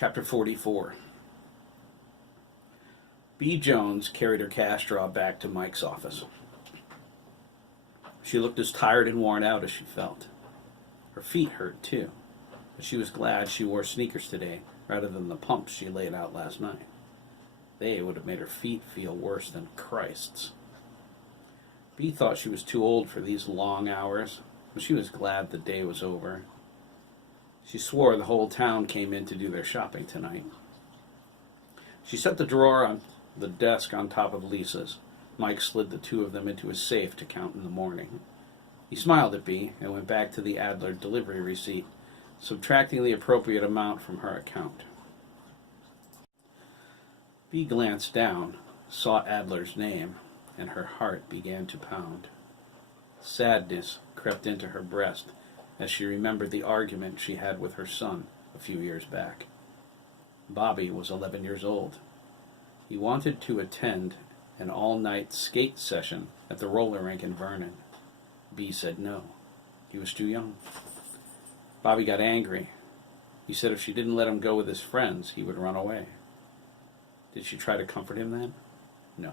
Chapter 44. B. Jones carried her cash drawer back to Mike's office. She looked as tired and worn out as she felt. Her feet hurt, too, but she was glad she wore sneakers today rather than the pumps she laid out last night. They would have made her feet feel worse than Christ's. B thought she was too old for these long hours, but she was glad the day was over. She swore the whole town came in to do their shopping tonight. She set the drawer on the desk on top of Lisa's. Mike slid the two of them into his safe to count in the morning. He smiled at Bea and went back to the Adler delivery receipt, subtracting the appropriate amount from her account. Bea glanced down, saw Adler's name, and her heart began to pound. Sadness crept into her breast as she remembered the argument she had with her son a few years back. Bobby was 11 years old. He wanted to attend an all-night skate session at the roller rink in Vernon. Bea said no. He was too young. Bobby got angry. He said if she didn't let him go with his friends, he would run away. Did she try to comfort him then? No.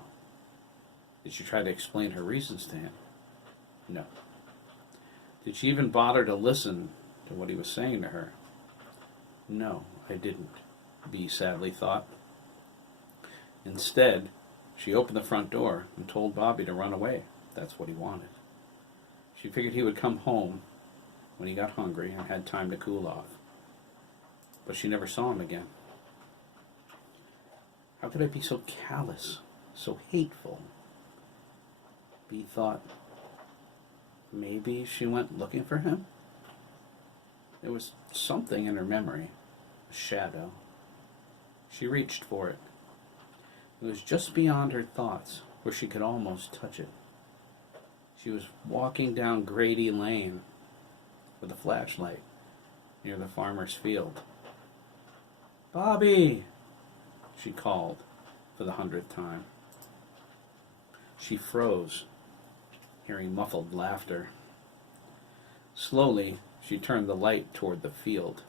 Did she try to explain her reasons to him? No. Did she even bother to listen to what he was saying to her? No, I didn't, Bea sadly thought. Instead, she opened the front door and told Bobby to run away. That's what he wanted. She figured he would come home when he got hungry and had time to cool off. But she never saw him again. How could I be so callous, so hateful? Bea thought. Maybe she went looking for him? There was something in her memory, a shadow. She reached for it. It was just beyond her thoughts, where she could almost touch it. She was walking down Grady Lane with a flashlight near the farmer's field. "Bobby!" she called for the 100th time. She froze, hearing muffled laughter. Slowly, she turned the light toward the field.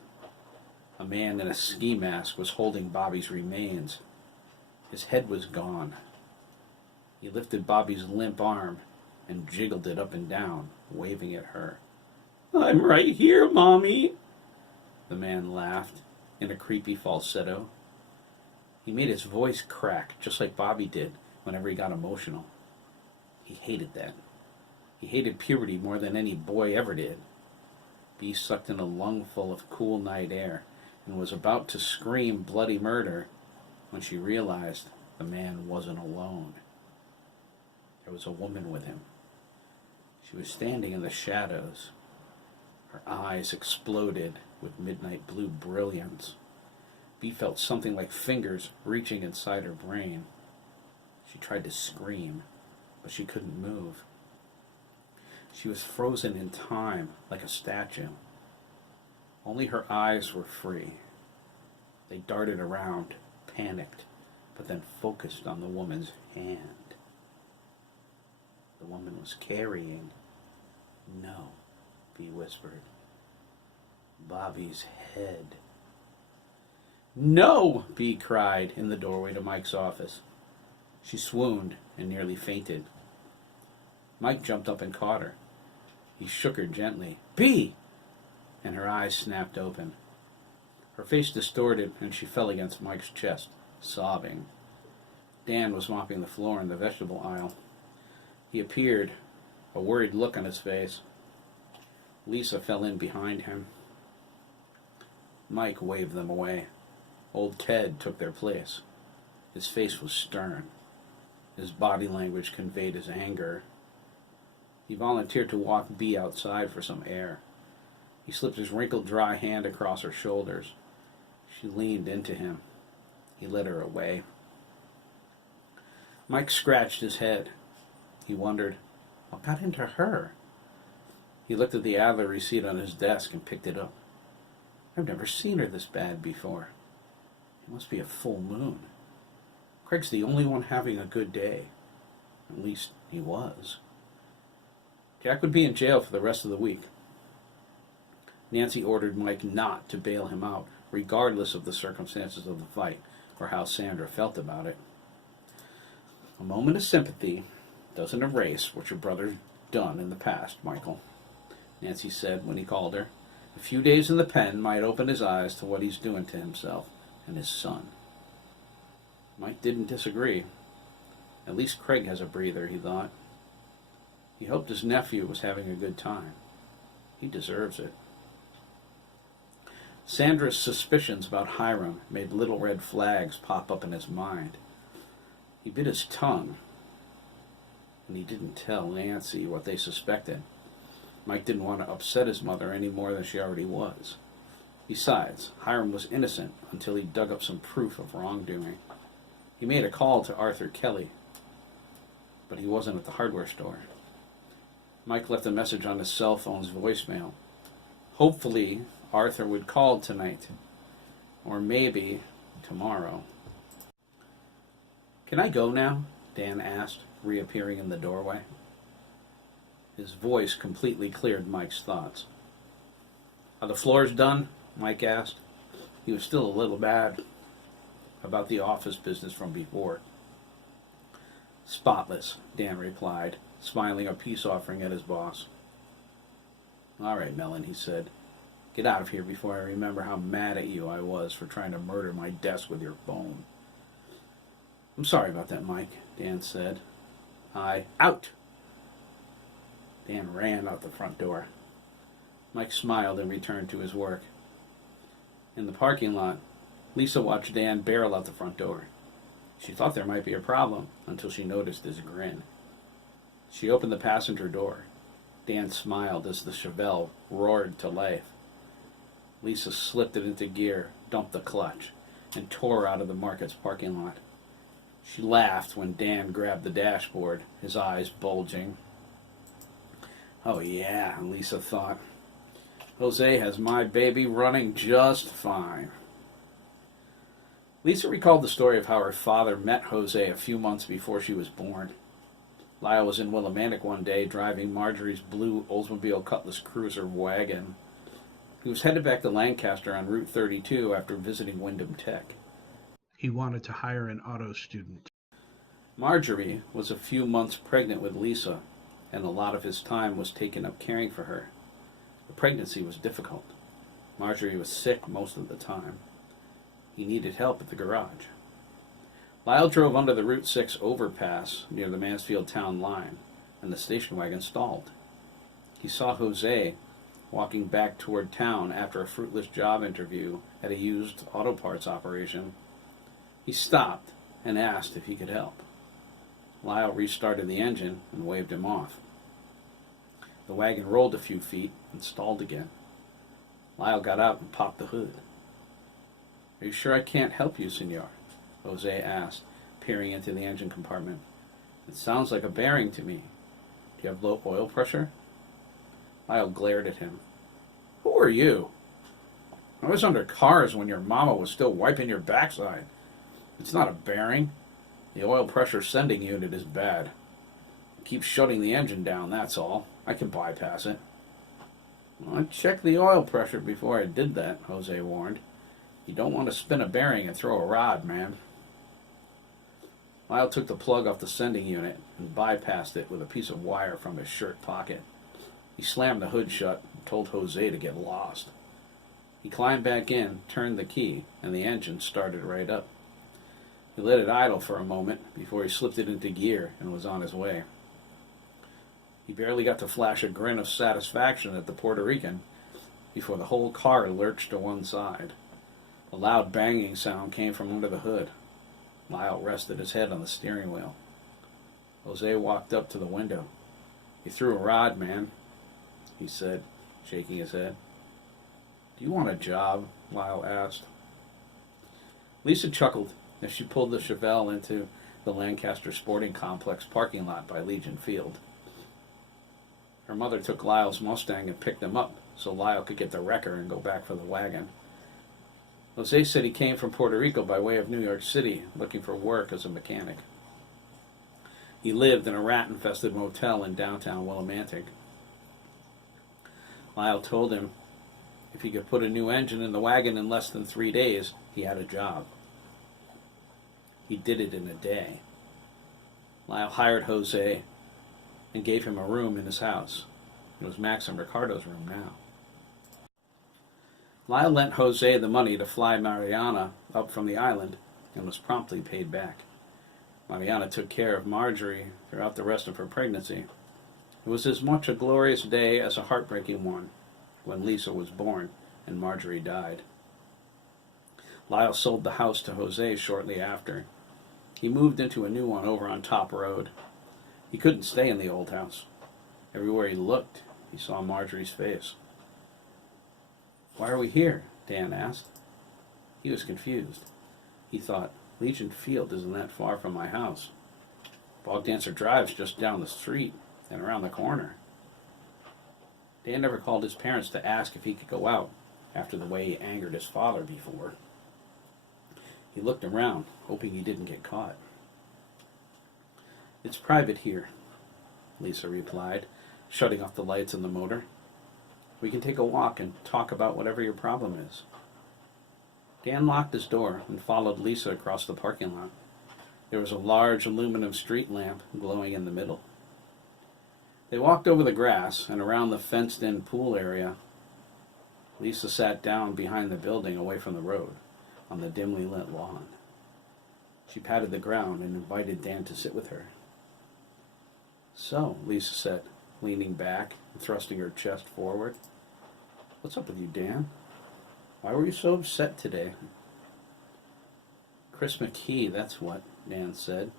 A man in a ski mask was holding Bobby's remains. His head was gone. He lifted Bobby's limp arm and jiggled it up and down, waving at her. "I'm right here, Mommy," the man laughed in a creepy falsetto. He made his voice crack, just like Bobby did whenever he got emotional. He hated that. He hated puberty more than any boy ever did. Bea sucked in a lungful of cool night air and was about to scream bloody murder when she realized the man wasn't alone. There was a woman with him. She was standing in the shadows. Her eyes exploded with midnight blue brilliance. Bea felt something like fingers reaching inside her brain. She tried to scream, but she couldn't move. She was frozen in time like a statue. Only her eyes were free. They darted around, panicked, but then focused on the woman's hand. The woman was carrying... No, Bea whispered. Bobby's head. "No!" Bea cried in the doorway to Mike's office. She swooned and nearly fainted. Mike jumped up and caught her. He shook her gently. "Bea!" And her eyes snapped open. Her face distorted and she fell against Mike's chest, sobbing. Dan was mopping the floor in the vegetable aisle. He appeared, a worried look on his face. Lisa fell in behind him. Mike waved them away. Old Ted took their place. His face was stern. His body language conveyed his anger. He volunteered to walk Bea outside for some air. He slipped his wrinkled, dry hand across her shoulders. She leaned into him. He led her away. Mike scratched his head. He wondered, what got into her? He looked at the Adler receipt on his desk and picked it up. I've never seen her this bad before. It must be a full moon. Craig's the only one having a good day. At least he was. Jack would be in jail for the rest of the week. Nancy ordered Mike not to bail him out regardless of the circumstances of the fight or how Sandra felt about it. A moment of sympathy doesn't erase what your brother's done in the past, Michael, Nancy said when he called her. A few days in the pen might open his eyes to what he's doing to himself and his son. Mike didn't disagree. At least Craig has a breather, he thought. He hoped his nephew was having a good time. He deserves it. Sandra's suspicions about Hiram made little red flags pop up in his mind. He bit his tongue, and he didn't tell Nancy what they suspected. Mike didn't want to upset his mother any more than she already was. Besides, Hiram was innocent until he dug up some proof of wrongdoing. He made a call to Arthur Kelly, but he wasn't at the hardware store. Mike left a message on his cell phone's voicemail. Hopefully, Arthur would call tonight, or maybe tomorrow. "Can I go now?" Dan asked, reappearing in the doorway. His voice completely cleared Mike's thoughts. "Are the floors done?" Mike asked. He was still a little mad about the office business from before. "Spotless," Dan replied, smiling a peace offering at his boss. "All right, Mellon," he said. "Get out of here before I remember how mad at you I was for trying to murder my desk with your phone." "I'm sorry about that, Mike," Dan said. Out!" Dan ran out the front door. Mike smiled and returned to his work. In the parking lot, Lisa watched Dan barrel out the front door. She thought there might be a problem until she noticed his grin. She opened the passenger door. Dan smiled as the Chevelle roared to life. Lisa slipped it into gear, dumped the clutch, and tore out of the market's parking lot. She laughed when Dan grabbed the dashboard, his eyes bulging. "Oh yeah," Lisa thought. "Jose has my baby running just fine." Lisa recalled the story of how her father met Jose a few months before she was born. Lyle was in Willimantic one day driving Marjorie's blue Oldsmobile Cutlass Cruiser wagon. He was headed back to Lancaster on Route 32 after visiting Wyndham Tech. He wanted to hire an auto student. Marjorie was a few months pregnant with Lisa, and a lot of his time was taken up caring for her. The pregnancy was difficult. Marjorie was sick most of the time. He needed help at the garage. Lyle drove under the Route 6 overpass near the Mansfield town line, and the station wagon stalled. He saw Jose walking back toward town after a fruitless job interview at a used auto parts operation. He stopped and asked if he could help. Lyle restarted the engine and waved him off. The wagon rolled a few feet and stalled again. Lyle got out and popped the hood. "Are you sure I can't help you, senor?" Jose asked, peering into the engine compartment. "It sounds like a bearing to me. Do you have low oil pressure?" Lyle glared at him. "Who are you? I was under cars when your mama was still wiping your backside. It's not a bearing. The oil pressure sending unit is bad. It keeps shutting the engine down, that's all. I can bypass it." "Well, I checked the oil pressure before I did that," Jose warned. "You don't want to spin a bearing and throw a rod, man." Lyle took the plug off the sending unit and bypassed it with a piece of wire from his shirt pocket. He slammed the hood shut and told Jose to get lost. He climbed back in, turned the key, and the engine started right up. He let it idle for a moment before he slipped it into gear and was on his way. He barely got to flash a grin of satisfaction at the Puerto Rican before the whole car lurched to one side. A loud banging sound came from under the hood. Lyle rested his head on the steering wheel. Jose walked up to the window. "You threw a rod, man," he said, shaking his head. "Do you want a job?" Lyle asked. Lisa chuckled as she pulled the Chevelle into the Lancaster Sporting Complex parking lot by Legion Field. Her mother took Lyle's Mustang and picked him up so Lyle could get the wrecker and go back for the wagon. Jose said he came from Puerto Rico by way of New York City looking for work as a mechanic. He lived in a rat-infested motel in downtown Willimantic. Lyle told him If he could put a new engine in the wagon in less than 3 days, he had a job. He did it in a day. Lyle hired Jose and gave him a room in his house. It was Max and Ricardo's room now. Lyle lent Jose the money to fly Mariana up from the island and was promptly paid back. Mariana took care of Marjorie throughout the rest of her pregnancy. It was as much a glorious day as a heartbreaking one when Lisa was born and Marjorie died. Lyle sold the house to Jose shortly after. He moved into a new one over on Top Road. He couldn't stay in the old house. Everywhere he looked, he saw Marjorie's face. "Why are we here?" Dan asked. He was confused. He thought, Legion Field isn't that far from my house. Bog Dancer Drive's just down the street and around the corner. Dan never called his parents to ask if he could go out after the way he angered his father before. He looked around, hoping he didn't get caught. "It's private here," Lisa replied, shutting off the lights and the motor. "We can take a walk and talk about whatever your problem is." Dan locked his door and followed Lisa across the parking lot. There was a large aluminum street lamp glowing in the middle. They walked over the grass and around the fenced-in pool area. Lisa sat down behind the building away from the road on the dimly lit lawn. She patted the ground and invited Dan to sit with her. "So," Lisa said, leaning back and thrusting her chest forward. "What's up with you, Dan? Why were you so upset today?" "Chris McKee, that's what," Dan said,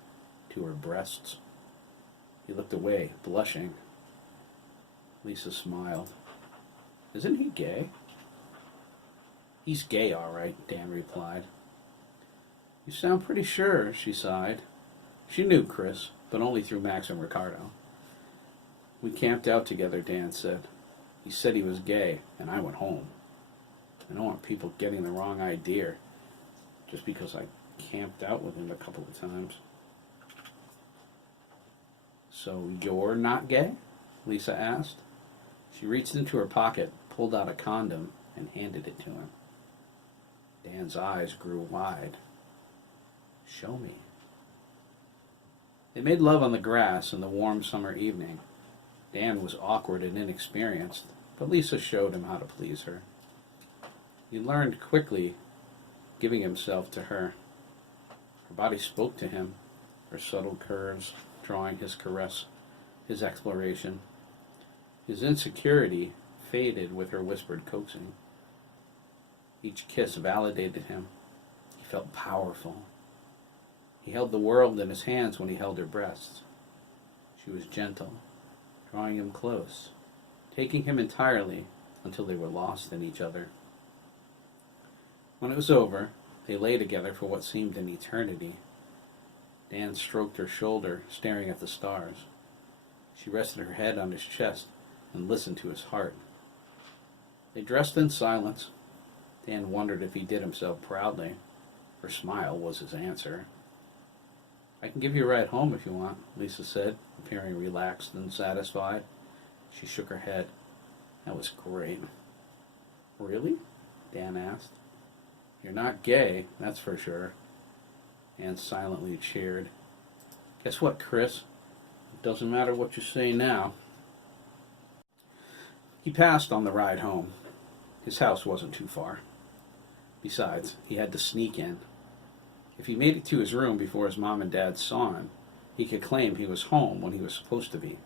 to her breasts. He looked away, blushing. Lisa smiled. "Isn't he gay?" "He's gay, all right," Dan replied. "You sound pretty sure," she sighed. She knew Chris, but only through Max and Ricardo. "We camped out together," Dan said. "He said he was gay, and I went home. I don't want people getting the wrong idea just because I camped out with him a couple of times." "So you're not gay?" Lisa asked. She reached into her pocket, pulled out a condom, and handed it to him. Dan's eyes grew wide. "Show me." They made love on the grass in the warm summer evening. Dan was awkward and inexperienced, but Lisa showed him how to please her. He learned quickly, giving himself to her. Her body spoke to him, her subtle curves drawing his caress, his exploration. His insecurity faded with her whispered coaxing. Each kiss validated him. He felt powerful. He held the world in his hands when he held her breasts. She was gentle, drawing him close, taking him entirely until they were lost in each other. When it was over, they lay together for what seemed an eternity. Dan stroked her shoulder, staring at the stars. She rested her head on his chest and listened to his heart. They dressed in silence. Dan wondered if he did himself proudly. Her smile was his answer. "I can give you a ride home if you want," Lisa said, appearing relaxed and satisfied. She shook her head. "That was great." "Really?" Dan asked. "You're not gay, that's for sure." Anne silently cheered. "Guess what, Chris? It doesn't matter what you say now." He passed on the ride home. His house wasn't too far. Besides, he had to sneak in. If he made it to his room before his mom and dad saw him, he could claim he was home when he was supposed to be.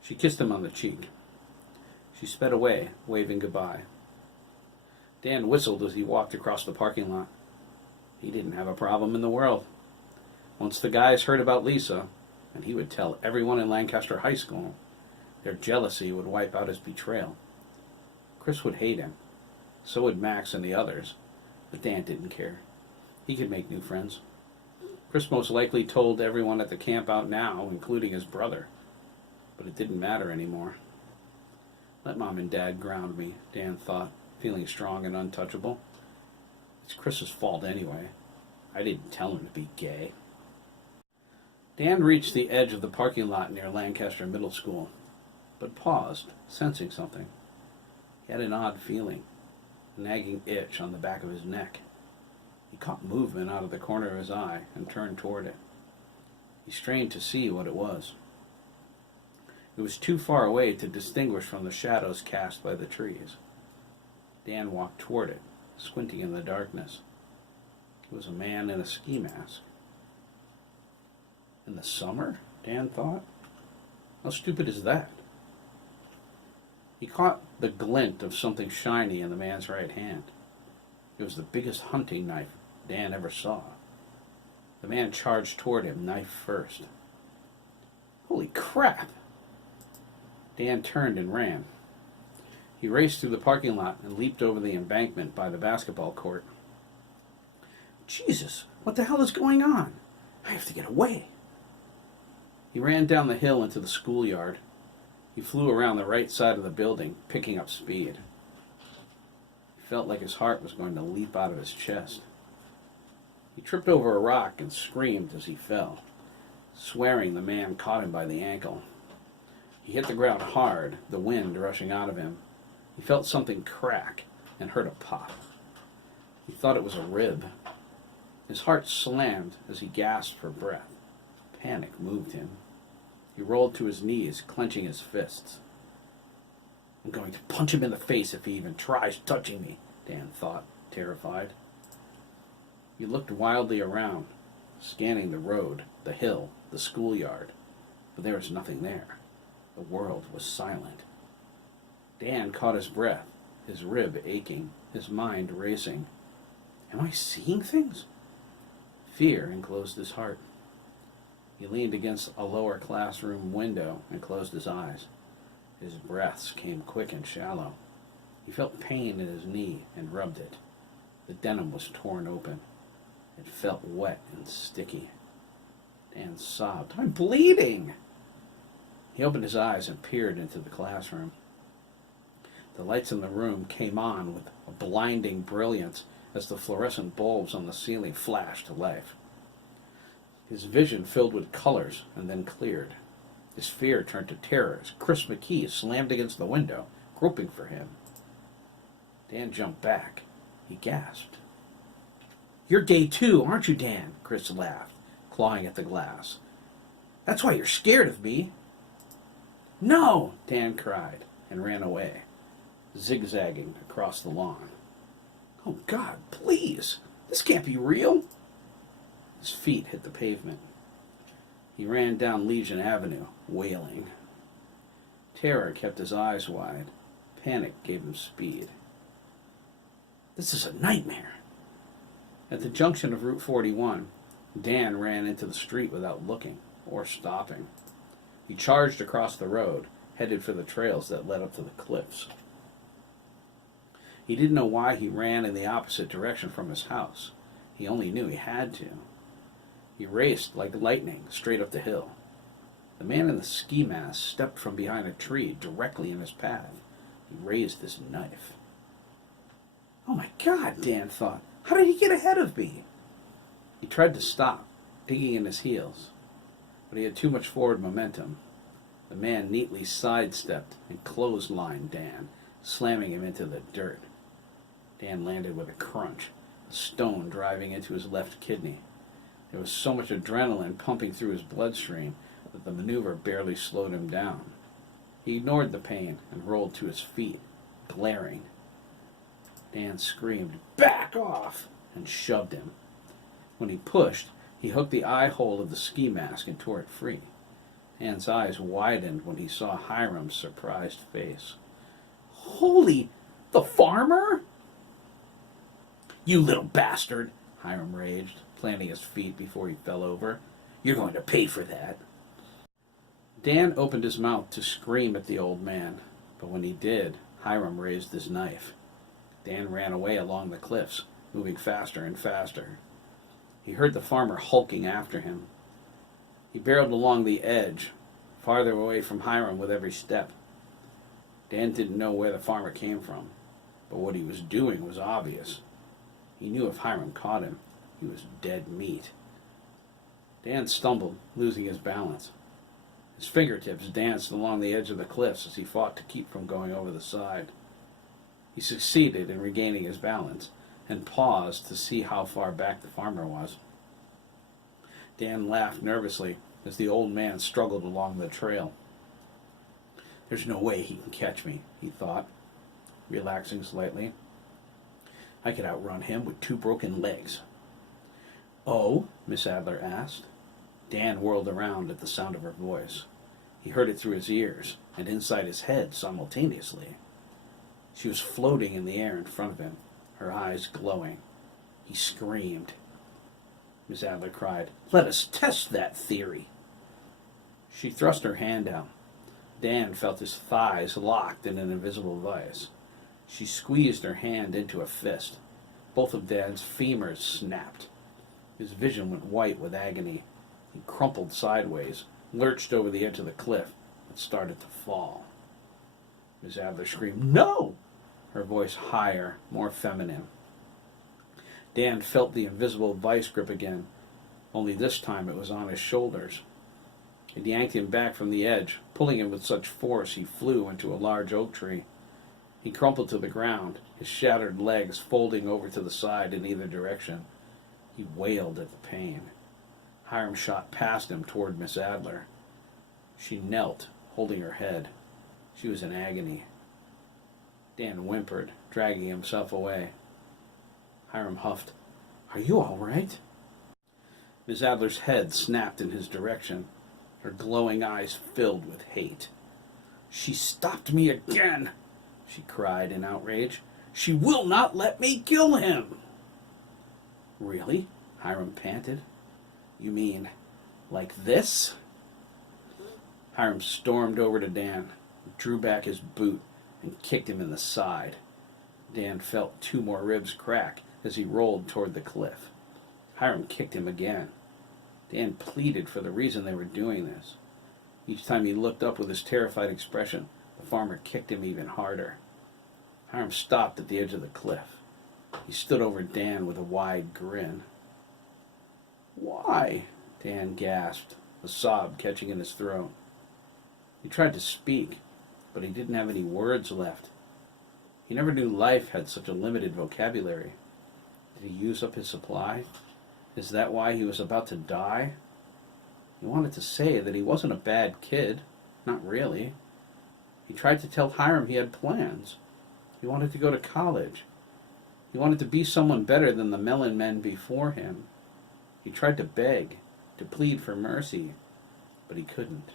She kissed him on the cheek. She sped away, waving goodbye. Dan whistled as he walked across the parking lot. He didn't have a problem in the world. Once the guys heard about Lisa, and he would tell everyone in Lancaster High School, their jealousy would wipe out his betrayal. Chris would hate him. So would Max and the others. But Dan didn't care. He could make new friends. Chris most likely told everyone at the camp out now, including his brother. But it didn't matter anymore. Let Mom and Dad ground me, Dan thought, feeling strong and untouchable. It's Chris's fault anyway. I didn't tell him to be gay. Dan reached the edge of the parking lot near Lancaster Middle School, but paused, sensing something. He had an odd feeling, a nagging itch on the back of his neck. He caught movement out of the corner of his eye and turned toward it. He strained to see what it was. It was too far away to distinguish from the shadows cast by the trees. Dan walked toward it, squinting in the darkness. It was a man in a ski mask. In the summer? Dan thought. How stupid is that? He caught the glint of something shiny in the man's right hand. It was the biggest hunting knife Dan ever saw. The man charged toward him, knife first. Holy crap! Dan turned and ran. He raced through the parking lot and leaped over the embankment by the basketball court. Jesus, what the hell is going on? I have to get away. He ran down the hill into the schoolyard. He flew around the right side of the building, picking up speed. He felt like his heart was going to leap out of his chest. He tripped over a rock and screamed as he fell, swearing the man caught him by the ankle. He hit the ground hard, the wind rushing out of him. He felt something crack and heard a pop. He thought it was a rib. His heart slammed as he gasped for breath. Panic moved him. He rolled to his knees, clenching his fists. I'm going to punch him in the face if he even tries touching me, Dan thought, terrified. He looked wildly around, scanning the road, the hill, the schoolyard, but there was nothing there. The world was silent. Dan caught his breath, his rib aching, his mind racing. Am I seeing things? Fear enclosed his heart. He leaned against a lower classroom window and closed his eyes. His breaths came quick and shallow. He felt pain in his knee and rubbed it. The denim was torn open. It felt wet and sticky. Dan sobbed, I'm bleeding! He opened his eyes and peered into the classroom. The lights in the room came on with a blinding brilliance as the fluorescent bulbs on the ceiling flashed to life. His vision filled with colors and then cleared. His fear turned to terror as Chris McKee slammed against the window, groping for him. Dan jumped back. He gasped. You're gay too, aren't you, Dan? Chris laughed, clawing at the glass. That's why you're scared of me. No, Dan cried and ran away, zigzagging across the lawn. Oh, God, please. This can't be real. His feet hit the pavement. He ran down Legion Avenue, wailing. Terror kept his eyes wide. Panic gave him speed. This is a nightmare. At the junction of Route 41, Dan ran into the street without looking or stopping. He charged across the road, headed for the trails that led up to the cliffs. He didn't know why he ran in the opposite direction from his house. He only knew he had to. He raced like lightning straight up the hill. The man in the ski mask stepped from behind a tree directly in his path. He raised his knife. Oh my God, Dan thought. How did he get ahead of me? He tried to stop, digging in his heels, but he had too much forward momentum. The man neatly sidestepped and clotheslined Dan, slamming him into the dirt. Dan landed with a crunch, a stone driving into his left kidney. There was so much adrenaline pumping through his bloodstream that the maneuver barely slowed him down. He ignored the pain and rolled to his feet, glaring. Dan screamed, "Back off!" and shoved him. When he pushed, he hooked the eye hole of the ski mask and tore it free. Dan's eyes widened when he saw Hiram's surprised face. Holy, the farmer? You little bastard, Hiram raged, planting his feet before he fell over. You're going to pay for that. Dan opened his mouth to scream at the old man, but when he did, Hiram raised his knife. Dan ran away along the cliffs, moving faster and faster. He heard the farmer hulking after him. He barreled along the edge, farther away from Hiram with every step. Dan didn't know where the farmer came from, but what he was doing was obvious. He knew if Hiram caught him, he was dead meat. Dan stumbled, losing his balance. His fingertips danced along the edge of the cliffs as he fought to keep from going over the side. He succeeded in regaining his balance and paused to see how far back the farmer was. Dan laughed nervously as the old man struggled along the trail. "There's no way he can catch me," he thought, relaxing slightly. "I could outrun him with 2 broken legs." "Oh?" Miss Adler asked. Dan whirled around at the sound of her voice. He heard it through his ears and inside his head simultaneously. She was floating in the air in front of him, her eyes glowing. He screamed. Miss Adler cried, "Let us test that theory." She thrust her hand out. Dan felt his thighs locked in an invisible vice. She squeezed her hand into a fist. Both of Dan's femurs snapped. His vision went white with agony. He crumpled sideways, lurched over the edge of the cliff, and started to fall. Miss Adler screamed, "No!" her voice higher, more feminine. Dan felt the invisible vice grip again, only this time it was on his shoulders. It yanked him back from the edge, pulling him with such force he flew into a large oak tree. He crumpled to the ground, his shattered legs folding over to the side in either direction. He wailed at the pain. Hiram shot past him toward Miss Adler. She knelt, holding her head. She was in agony. Dan whimpered, dragging himself away. Hiram huffed, "Are you all right?" Miss Adler's head snapped in his direction, her glowing eyes filled with hate. "She stopped me again!" she cried in outrage. "She will not let me kill him!" "Really?" Hiram panted. "You mean, like this?" Hiram stormed over to Dan, drew back his boot, and kicked him in the side. Dan felt 2 more ribs crack as he rolled toward the cliff. Hiram kicked him again. Dan pleaded for the reason they were doing this. Each time he looked up with his terrified expression, the farmer kicked him even harder. Hiram stopped at the edge of the cliff. He stood over Dan with a wide grin. "Why?" Dan gasped, a sob catching in his throat. He tried to speak, but he didn't have any words left. He never knew life had such a limited vocabulary. Did he use up his supply? Is that why he was about to die? He wanted to say that he wasn't a bad kid. Not really. He tried to tell Hiram he had plans. He wanted to go to college. He wanted to be someone better than the melon men before him. He tried to beg, to plead for mercy, but he couldn't.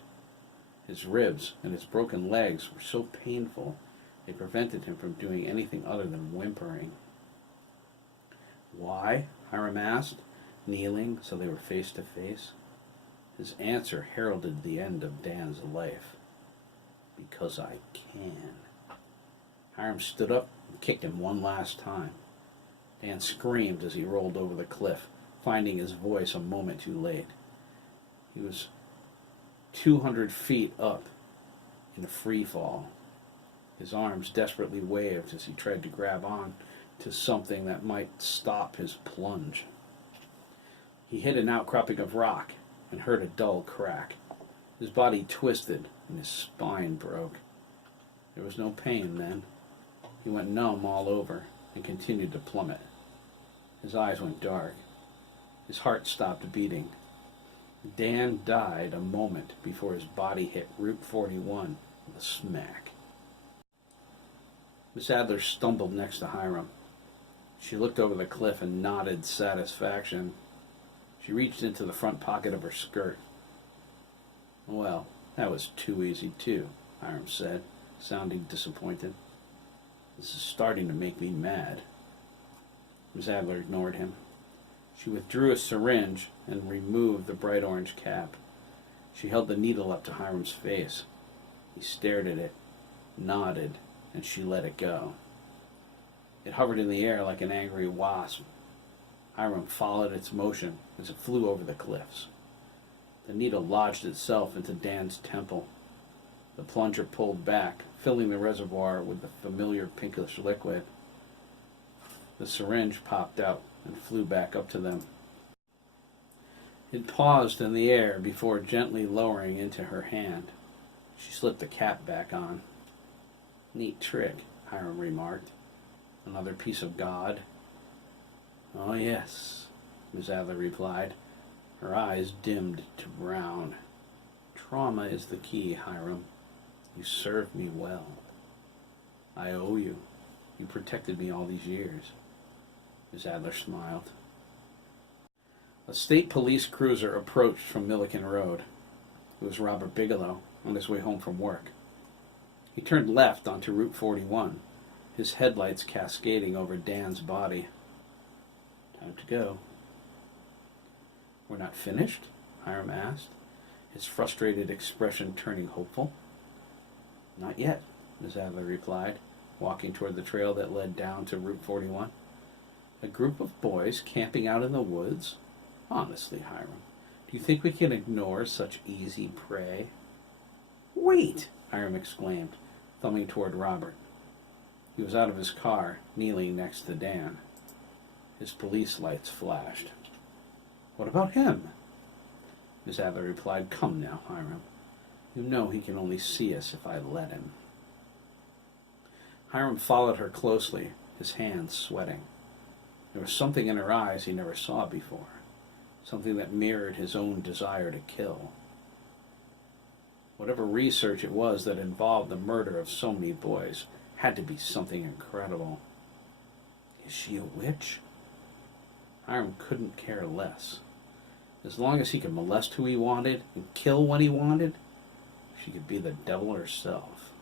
His ribs and his broken legs were so painful, they prevented him from doing anything other than whimpering. "Why?" Hiram asked, kneeling so they were face to face. His answer heralded the end of Dan's life. "Because I can." Hiram stood up and kicked him one last time. Dan screamed as he rolled over the cliff, finding his voice a moment too late. He was 200 feet up in a free fall. His arms desperately waved as he tried to grab on to something that might stop his plunge. He hit an outcropping of rock and heard a dull crack. His body twisted and his spine broke. There was no pain then. He went numb all over and continued to plummet. His eyes went dark. His heart stopped beating. Dan died a moment before his body hit Route 41 with a smack. Miss Adler stumbled next to Hiram. She looked over the cliff and nodded satisfaction. She reached into the front pocket of her skirt. "Well, that was too easy too," Hiram said, sounding disappointed. "This is starting to make me mad." Miss Adler ignored him. She withdrew a syringe and removed the bright orange cap. She held the needle up to Hiram's face. He stared at it, nodded, and she let it go. It hovered in the air like an angry wasp. Hiram followed its motion as it flew over the cliffs. The needle lodged itself into Dan's temple. The plunger pulled back, filling the reservoir with the familiar pinkish liquid. The syringe popped out and flew back up to them. It paused in the air before gently lowering into her hand. She slipped the cap back on. "Neat trick," Hiram remarked. Another piece of God? Oh, yes, Miss Adler replied. Her eyes dimmed to brown. Trauma is the key, Hiram. You served me well. I owe you. You protected me all these years. Miss Adler smiled. A state police cruiser approached from Milliken Road. It was Robert Bigelow on his way home from work. He turned left onto Route 41, his headlights cascading over Dan's body. Time to go. We're not finished? Hiram asked, his frustrated expression turning hopeful. Not yet, Miss Adler replied, walking toward the trail that led down to Route 41. A group of boys camping out in the woods? Honestly, Hiram, do you think we can ignore such easy prey? Wait, Hiram exclaimed, thumbing toward Robert. He was out of his car, kneeling next to Dan. His police lights flashed. What about him? Miss Adler replied, Come now, Hiram. You know he can only see us if I let him. Hiram followed her closely, his hands sweating. There was something in her eyes he never saw before, something that mirrored his own desire to kill. Whatever research it was that involved the murder of so many boys had to be something incredible. Is she a witch? Hiram couldn't care less. As long as he could molest who he wanted and kill when he wanted, she could be the devil herself.